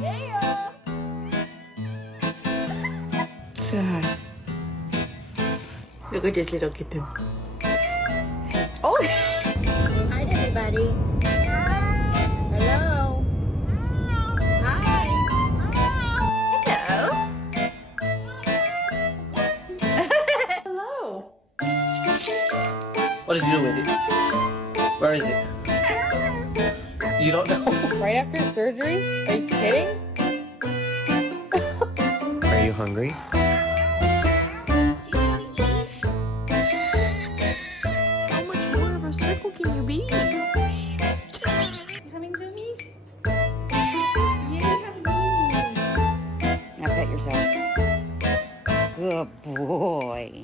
Yeah. Say hi. Look at this little kitten. Oh! Hi to everybody. Hello. Hi. Hello. Hello. What did you do with it? Where is it? You don't know? Right after surgery? Are you kidding? Are you hungry? How much more of a circle can you be? Having zoomies? Yeah, you have zoomies. Now pet yourself. Good boy.